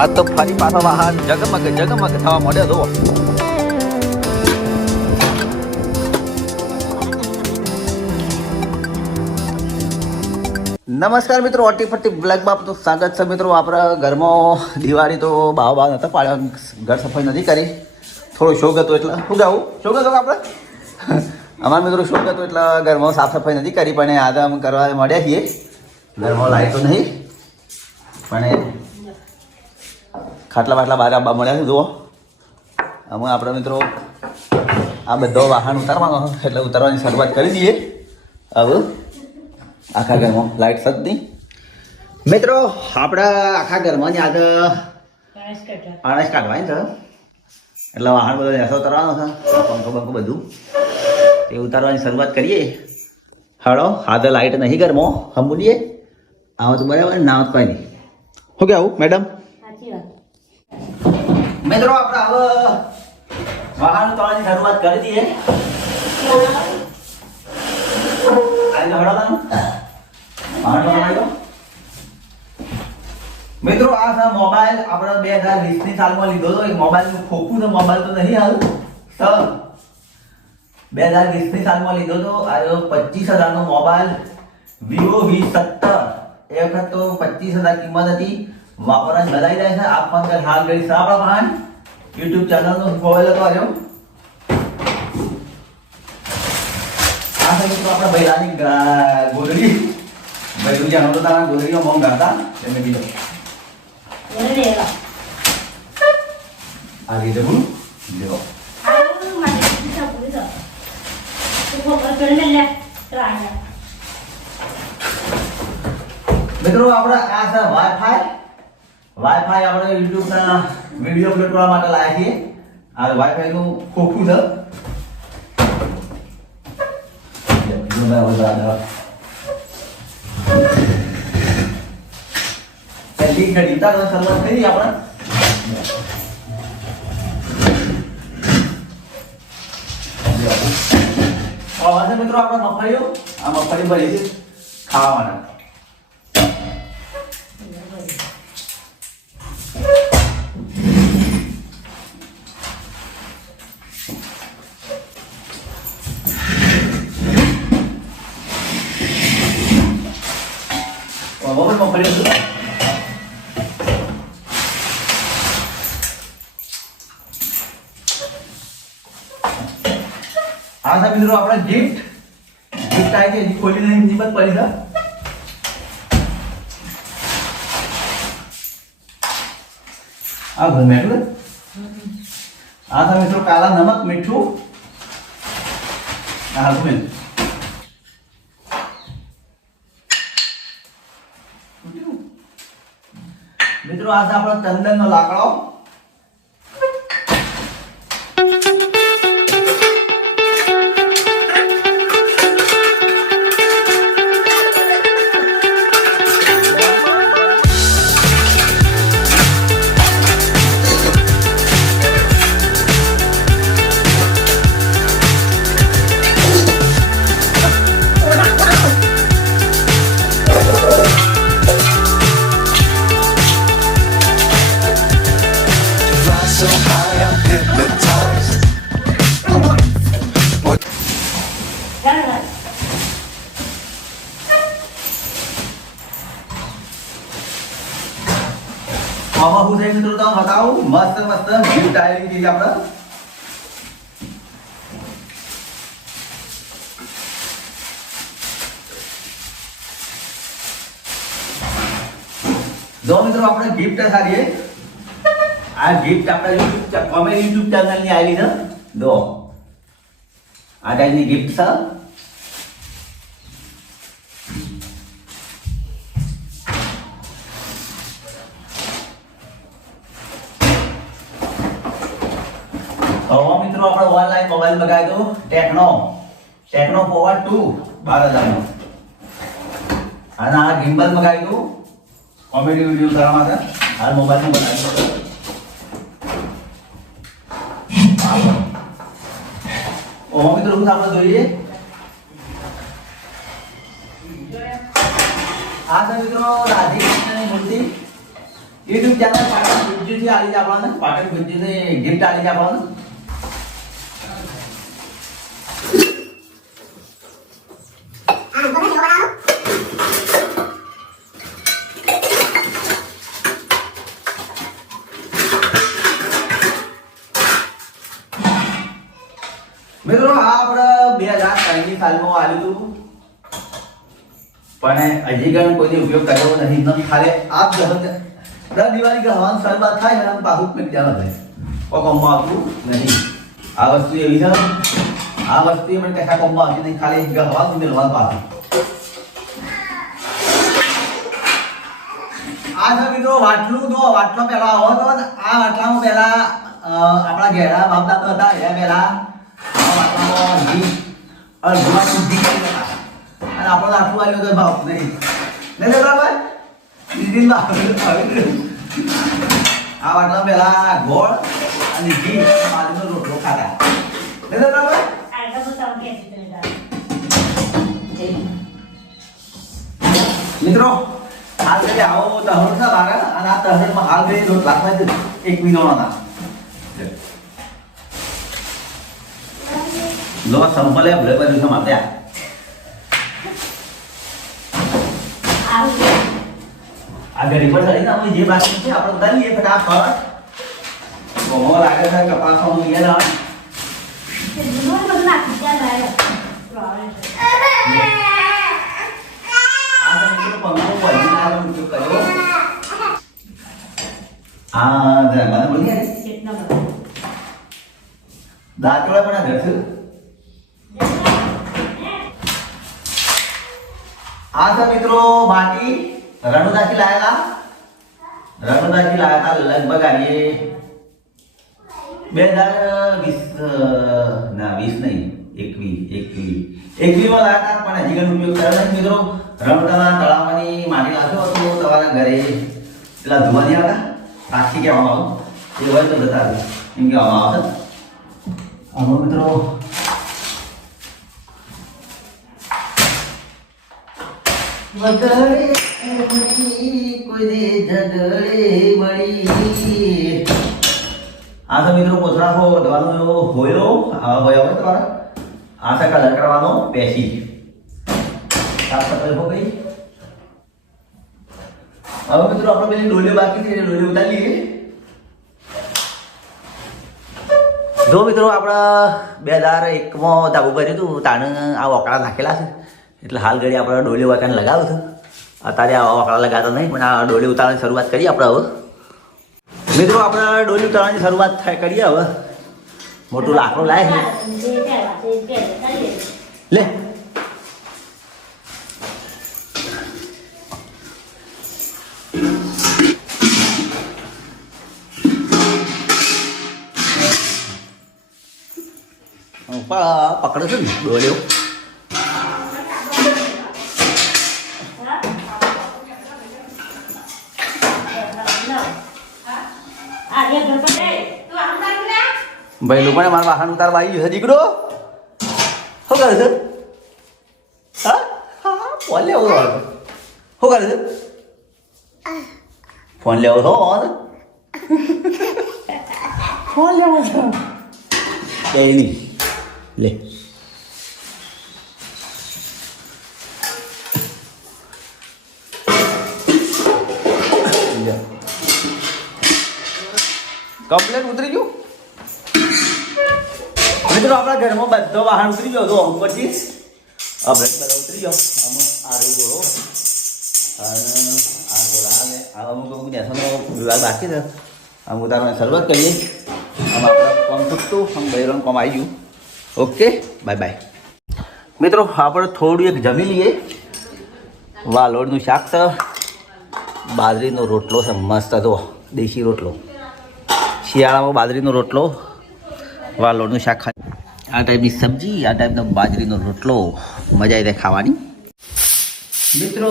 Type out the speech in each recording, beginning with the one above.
આ તો ફરી પાછો વાહન જગમગ જગમગ થવા મળ્યો જુઓ. નમસ્કાર મિત્રો, ઓટી ફટી બ્લેકમાં આપનું સ્વાગત છે. મિત્રો આપણા ઘરમાં દિવાળી તો બાવા નતા પાડ્યા, ઘર સફાઈ નથી કરી, થોડો શોખ હતો એટલે શું ગાવું શોખ હતો આપણે અમારા મિત્રો શોખ હતો એટલે ઘરમાં સાફ સફાઈ નથી કરી, પણ આજે અમે કરવા મળ્યા છીએ. ઘરમાં લાઈટો નહીં પણ ખાટલા બાટલા બહાર આવવા મળ્યા છે. જુઓ અમે આપણા મિત્રો આ બધો વાહન ઉતારવાનો એટલે ઉતારવાની શરૂઆત કરી દઈએ. હવે આખા ઘરમાં લાઈટ સજ નહીં મિત્રો, આપણા આખા ઘરમાં આજે આણસ કાઢવાની છે એટલે વાહન બધો એસો ઉતારવાનો છે, પંખો બંખો બધું તે ઉતારવાની શરૂઆત કરીએ. હાડો હાથે લાઈટ નહીં ઘરમાં હંબુલીએ આવો તો બરાબર, ના આવત કોઈ નહીં. શું કે આવું મેડમ? મિત્રો આપણે હવે વાહન ઉતારવાની શરૂઆત કરી દઈએ. મિત્રો આ છે મોબાઈલ આપણે 2020 ની સાલમાં લીધો હતો. મોબાઈલ નું ખોખું તો મોબાઈલ તો નહીં હાલ 2020 ની સાલમાં લીધો હતો. આ 25,000 નો મોબાઈલ Vivo V70. એ વખત તો 25,000 કિંમત હતી. વાપરવાની બધાઈ જાય છે. આ ફોન હાલ ગઈ છે આપણા ભાન YouTube ચેનલ નો મોબાઈલ હતો. આવ્યો આ છે મિત્રો આપણા બૈરાની ગોદડી. બૈરું જાણો તો તારા ગોદડીઓ મોંઘા હતા એને બીજો આ લીધે બોલું લ્યો. મિત્રો આપણે આ છે વાઈફાઈ આપણે YouTube ના વિડિયો અપલોડ કરવા માટે લાવ્યા છીએ. આ વાઈફાઈ નું ખોખું છે. પહેલી ઘડી તાર શરૂઆત કરી આપણે. મિત્રો આપણે મગફળીઓ આ મગફળી ભરી છે ખાવા માટે. આ છે મિત્રો આપણે ગિફ્ટ આવી છે, ખોલી નહીં નિમત પડી છે. આ ઘર મેઠું આ છે મિત્રો કાલા નમક મીઠું. આ ઘર મિત્રો આ છે આપણો ચંદન નો લાકડો. આમાં હું થઈ મિત્રો તમને બતાવું, મસ્ત મસ્ત ગિફ્ટ આવી ગઈ આપણે. જો મિત્રો આપણે ગિફ્ટ સારી આ ગિફ્ટ આપણે YouTube ચેનલ ની આવી છે. જો આ ટાઈપની ગિફ્ટ છે. હવે મિત્રો આપણે ઓનલાઈન મોબાઈલ મંગાવ્યો તો ટેકનો પોવર 2 12,000 નો. અને આ ગિમ્બલ મંગાવ્યું હતું કોમેડી વિડીયો ઉતારવા માટે. આ મોબાઈલ નું બનાવ્યું. મિત્રો આપણે જોઈએ આ છે મિત્રો રાધી કૃષ્ણની મૂર્તિ. યુટ્યુબ ચેનલ પાટણ ગુજ્જુથી આલી જ આપણને પાટણ ગુજ્જુથી ગિફ્ટ આલી જ આપણને મિત્રો આ આપણે 2003ની સાલમાં આલ્યું હતું પણ હજી ગણ કોઈ ઉપયોગ કર્યો નથી એકદમ ખાલી આ દર દિવાળી ગહવાનું શરૂઆત થાય ને પાછું જ પીટ જવાનું થાય કોઈ કોમમાં આવતું નહીં આ વસ્તુ એવી છે આ વસ્તુ પણ કશા કોમમાં આવતી નહીં ખાલી ગહવાનું મેળવાનું પાછું આ છે મિત્રો વાટલું તો વાટલો પહેલા આવો તો આ વાટલામાં પહેલા આપણા ઘેરા બાપ દાદા હતા એ પહેલા આપણને આટલું આવ્યું તો ભાવ નહીં બરાબર આ વાટલા પેલા ગોળ અને ઘી બાજરીનો રોટલો ખાતા બરાબર મિત્રો હાલ કરી આવો તહર છે બારા અને આ તહરમાં હાલ કરી રોટ લાગતા જ એક મિનિટના લો સંપલે ભલે બધું છે માતે આ ગરીબ પર ચડી ના જે બાકી છે આપણે બધા લઈએ ફટાફટ ગોમો લાગે છે કપાસવાનું લઈએ ના દાંતોડા પણ ઘર છે આ છે મિત્રો બાટી રણુદાથી લાયેલા લગભગ આવીએ 2020 ના 20 નહીં 21 માં લાયા પણ હજી ઘણો ઉપયોગ કર્યો નથી મિત્રો રણુદાના તળાવની માટી લાવ્યો હતો તમારા ઘરે પેલા ધોવા નહીં આવતા સાક્ષી કહેવામાં આવે એ હોય તો જતા એમ કહેવામાં આવે આવો મિત્રો વગડે કોઈ દે ઝગડે મળી આ તો મિત્રો કોથળા હો દવાનો એવો હોયો આવા હોય હવે તમારા આ છે કલર કરવાનો પેસી સાફ સફાઈ હો ગઈ હવે મિત્રો આપણે પેલી ડોલીઓ બાકી છે ડોલીઓ ઉતારી લઈએ જો મિત્રો આપણે 2001માં ધાબુ ભર્યું હતું તાણે આ વકડા નાખેલા છે એટલે હાલ ઘડી આપણે ડોલી વાકાને લગાવ્યું છે અત્યારે આ વકડા લગાવતા નહીં પણ આ ડોલી ઉતારવાની શરૂઆત કરીએ આપણે હવે મિત્રો આપણે ડોલી ઉતારવાની શરૂઆત કરીએ હવે મોટું લાકડું લાવે લે પકડે છે ને ડોલ્યો ભાઈ લોકોને મારા વાહન ઉતારવા આવી ગયું છે દીકરો શું કરે છે હા હા ફોન લેવો શું કરે છે ફોન લેવો છો ફોન લેવો છો એ નહીં લે કમ્પ્લેટ ઉતરી ગયું મિત્રો આપણા ઘરમાં બધો વાહન ઉતરી ગયો તો ઉપરથી આ બ્રેક બધા ઉતરી ગયો આમાં આ રહ્યો ગોળો અને આ ગોળા અને આ અમુક નેસાનો વિભાગ બાકી છે આમ ઉતારવાની શરૂઆત કરીએ આમ આપણે કોમ તૂટતું આમ બૈરોન કોમ આવી ગયું ઓકે બાય બાય મિત્રો આપણે થોડું એક જમી લઈએ વાલોડનું શાક છે બાજરીનો રોટલો છે મસ્ત હતો દેશી રોટલો શિયાળામાં બાજરીનો રોટલો વાલોડનું શાક ખાય આ ટાઈપની સબ્જી આ ટાઈપનો બાજરીનો રોટલો મજા આવી જાય ખાવાની મિત્રો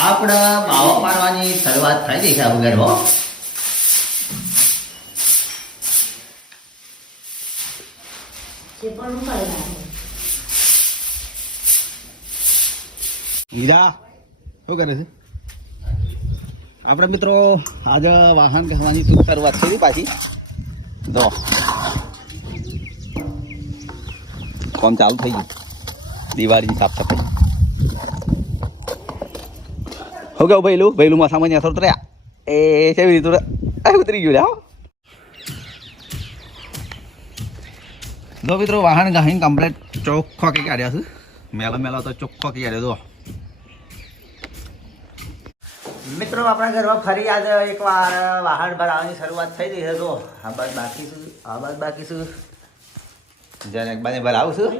આપણે માવા પાડવાની શરૂઆત થઈ ગઈ છે આ ઘરમાં હીરા શું કરે છે આપણે મિત્રો આજે વાહન કહેવાની શરૂઆત કરી પાછી જો કામ ચાલુ થઈ ગયું દિવાળીની સાફ સફાઈ હો ગયો ભૈલું માથામાં નેથર ઉતર્યા એ કેવી રીતે ઉતરી ગયું લ્યા જો મિત્રો વાહન ગાહીને કમ્પ્લેટ ચોખ્ખો કે કાઢ્યા છે મેલા તો ચોખ્ખો કે કાઢ્યો જો મિત્રો આપણા ઘરમાં ફરી આજે એકવાર વાહન ભરાવાની શરૂઆત થઈ ગઈ છે તો આ બાદ બાકી છું જ્યારે એક બાને ભરાવું છું